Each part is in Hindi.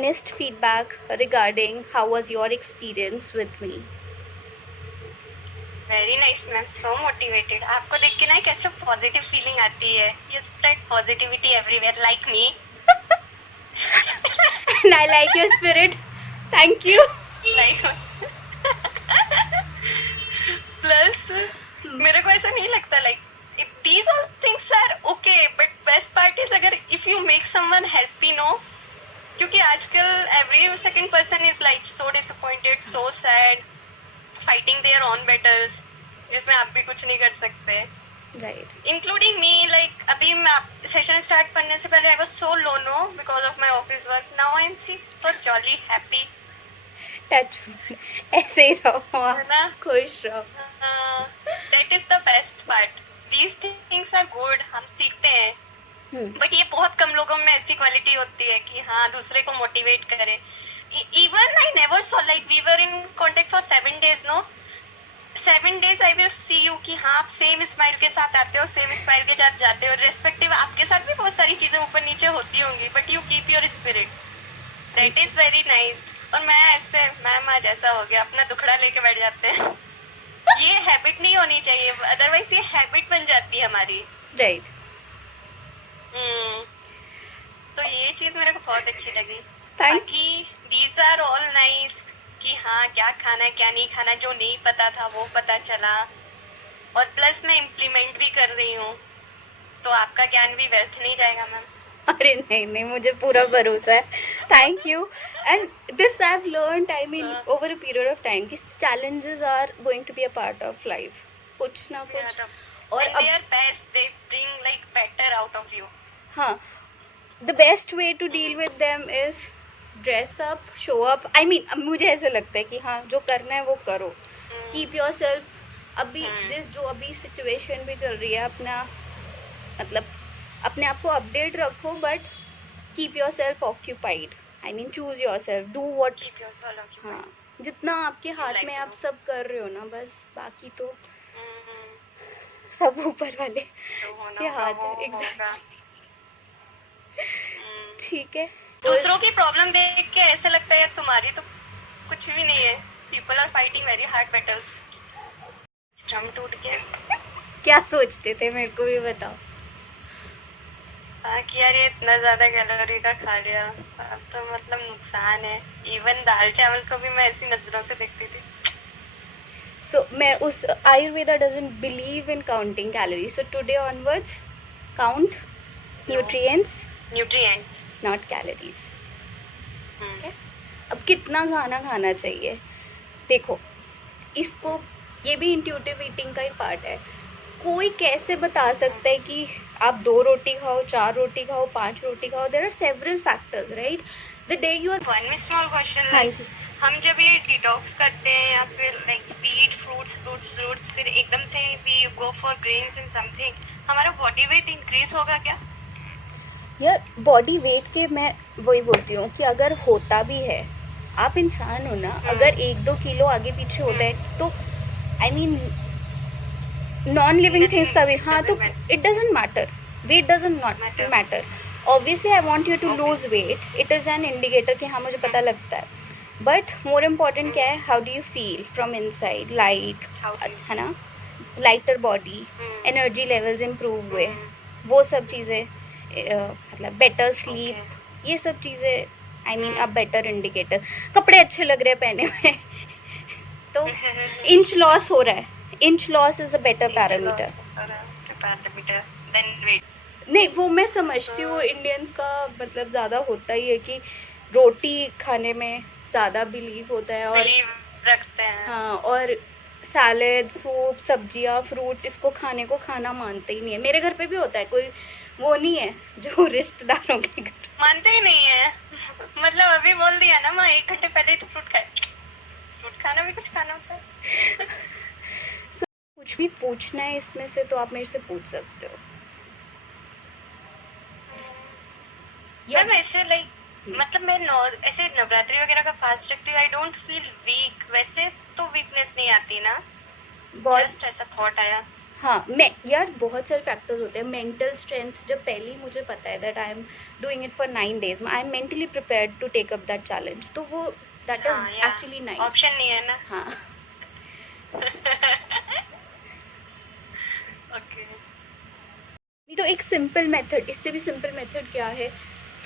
honest feedback regarding how was your experience with me. Very nice ma'am, so motivated. आपको देख के ना कैसे पॉजिटिव फीलिंग आती है. You spread positivity everywhere like me. And I like your spirit. Thank you. Like plus मेरे को ऐसा नहीं लगता like these all things are okay, but best part is अगर if you make someone happy, no, क्योंकि आजकल every second person is like so disappointed, so sad, fighting their own battles, जिसमें आप भी कुछ नहीं कर सकते. Right. Including me, like अभी मैं सेशन स्टार्ट करने से पहले I was so low, no, because of my office work. Now I am so jolly, happy. Touch. ऐसे ही रहो, है ना? खुश रहो. That is the best part. These things are good. हम सीखते हैं. But ये बहुत कम लोगों में ऐसी क्वालिटी होती है कि हाँ दूसरे को मोटिवेट करे. Even I never saw, like we were in contact for 7 days, no. 7 days I will see you कि हाँ आप सेम स्माइल के साथ आते हो, सेम स्माइल के साथ जाते हो. रेस्पेक्टिव आपके साथ भी बहुत सारी चीजें ऊपर नीचे होती होंगी, but you keep your spirit. That is very nice. और मैं ऐसे मैम आज ऐसा हो गया, अपना दुखड़ा लेके बैठ जाते हैं. ये हैबिट नहीं होनी चाहिए, अदरवाइज ये हैबिट बन जाती है हमारी. राइट. तो ये चीज मेरे को बहुत अच्छी लगी. Thank बाकी दीज आर ऑल नाइस कि हाँ क्या खाना है क्या नहीं खाना, जो नहीं पता था वो पता चला. और प्लस मैं इम्प्लीमेंट भी कर रही हूँ, तो आपका ज्ञान भी व्यर्थ नहीं जाएगा मैम. अरे नहीं नहीं, मुझे पूरा भरोसा है. Thank you. And this I have learned, I mean over a period of time कि challenges are going to be a part of life. कुछ ना कुछ. और And they are best, they bring like better out of you. हाँ, the best way to deal with them is dress up, show up. I mean, अब मुझे ऐसा लगता है कि हाँ जो करना है वो करो. Keep yourself. अभी जो अभी सिचुएशन भी चल रही है, अपना मतलब अपने आप को अपडेट रखो, but keep your self occupied. I mean choose your self, do what. हाँ, जितना आपके हाथ में आप सब कर रहे हो ना, बस बाकी तो सब ऊपर वाले के हाथ है. एग्जैक्टली. ठीक है. दूसरों की प्रॉब्लम देख के ऐसा लगता है यार तुम्हारी तो कुछ भी नहीं है. People are fighting very hard battles. Drum टूट गया. क्या सोचते थे, मेरे को भी बताओ. हाँ कि यार ये इतना ज्यादा कैलोरी का खा लिया, अब तो मतलब नुकसान है. इवन दाल चावल को भी मैं ऐसी नजरों से देखती थी. So मैं उस Ayurveda doesn't believe in counting calories. So today onwards, count nutrients, not calories. Okay? अब कितना खाना चाहिए, देखो इसको, ये भी इंट्यूटिव ईटिंग का ही पार्ट है. कोई कैसे बता सकता है कि आप 2 रोटी खाओ, 4 रोटी खाओ, 5 रोटी खाओ. There are several factors, right. The day you are. One small question. हाँ जी. हम जब ये डिटॉक्स करते हैं या फिर लाइक वीट फ्रूट्स फिर एकदम से we go for grains and something, हमारा बॉडी वेट इंक्रीज होगा क्या? यार बॉडी वेट के मैं वही बोलती हूँ कि अगर होता भी है, आप इंसान हो ना, अगर 1-2 किलो आगे पीछे होता है तो I mean non living things का भी, हाँ, तो it doesn't matter. Weight doesn't not matter. Obviously I want you to lose weight. It is an indicator कि हाँ मुझे पता लगता है. बट मोर इम्पॉर्टेंट क्या है, how do you feel from inside. Light है ना, lighter body, energy levels improve हुए, वो सब चीज़ें, मतलब बेटर स्लीप, ये सब चीज़ें I mean a better indicator. कपड़े अच्छे लग रहे हैं पहने हुए तो इंच लॉस हो रहा है. Inch loss is a better parameter. नहीं, वो मैं समझती हूँ इंडियंस का मतलब ज़्यादा होता ही है कि रोटी खाने में ज़्यादा बिलीव होता है और रखते हैं. हाँ, और सैलेड, सूप, सब्जियाँ, फ्रूट्स, इसको खाने को खाना मानते ही नहीं है. मेरे घर पे भी होता है, कोई वो नहीं है जो रिश्तेदारों के घर मानते ही नहीं है. मतलब अभी बोल दिया ना, मैं 1 घंटे पहले ही तो फ्रूट खाए. फ्रूट खाना भी कुछ खाना होता है. कुछ भी पूछना है इसमें से तो आप मेरे से पूछ सकते हो. मैम ऐसे लाइक मतलब मैं ऐसे नवरात्रि वगैरह का फास्ट रखती हूँ, आई डोंट फील वीक. वैसे तो वीकनेस नहीं आती ना, जस्ट ऐसा थॉट आया. हाँ, मैं यार बहुत सारे फैक्टर्स होते हैं. मेंटल स्ट्रेंथ, जब पहले ही मुझे पता है that I am doing it for 9 days, I am mentally prepared to take up that challenge, तो वो दैट इज हाँ, या एक्चुअली नाइस. ऑप्शन नहीं है ना. हाँ. ओके. नहीं तो एक सिंपल मेथड, इससे भी सिंपल मेथड क्या है,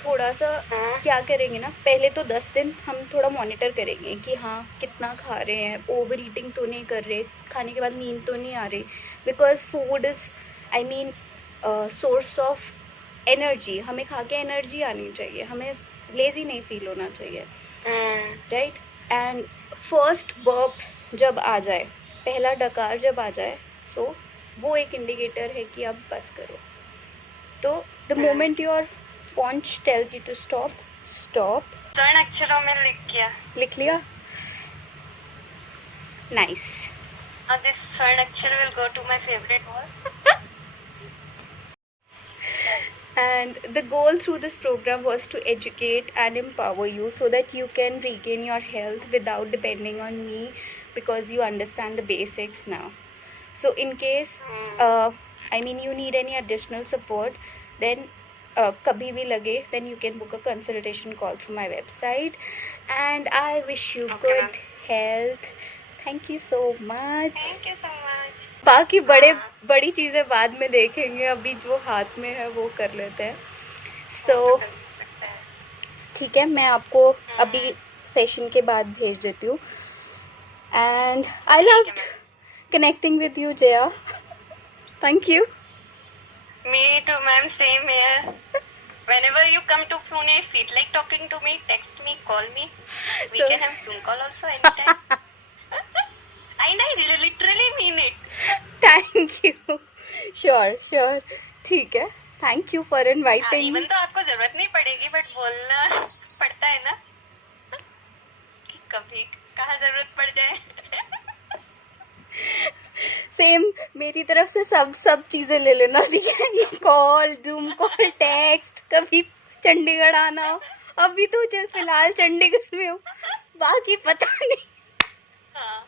थोड़ा सा हाँ. क्या करेंगे ना, पहले तो 10 दिन हम थोड़ा मॉनिटर करेंगे कि हाँ कितना खा रहे हैं, ओवर ईटिंग तो नहीं कर रहे, खाने के बाद नींद तो नहीं आ रही, because food is I mean source of energy. हमें खा के एनर्जी आनी चाहिए, हमें लेज़ी नहीं फील होना चाहिए, राइट. एंड फर्स्ट बर्प जब आ जाए, पहला डकार जब आ जाए, सो वो एक इंडिकेटर है कि अब बस करो. तो the moment your paunch tells you to stop, stop. स्वर्ण अक्षरों में लिख लिया. Nice. This स्वर्ण अक्षर will go to my favorite wall. And the goal through this program was to educate and empower you so that you can regain your health without depending on me, because you understand the basics now. So in case I mean you need any additional support, then kabhi bhi lage, then you can book a consultation call through my website. And I wish you good health. Thank you so much. Thank you so much. बाकी बड़ी चीज़ें बाद में देखेंगे, अभी जो हाथ में है वो कर लेते हैं. So ठीक है, मैं आपको अभी सेशन के बाद भेज देती हूँ. And I loved connecting with you, Jaya. Thank you. Me too, ma'am. Same here. Whenever you come to Pune, feel like talking to me, text me, call me. We can have Zoom call also anytime. And I literally mean it. Thank you. Sure. ठीक है. Thank you for inviting me. Even तो आपको जरूरत नहीं पड़ेगी, but बोलना पड़ता है ना कि कभी कहाँ जरूरत पड़ जाए. सेम मेरी तरफ से सब चीज़ें ले लेना, ठीक है. ये कॉल, जूम कॉल, टेक्स्ट, कभी चंडीगढ़ आना. अभी तो फिलहाल चंडीगढ़ में हूँ, बाकी पता नहीं. हाँ.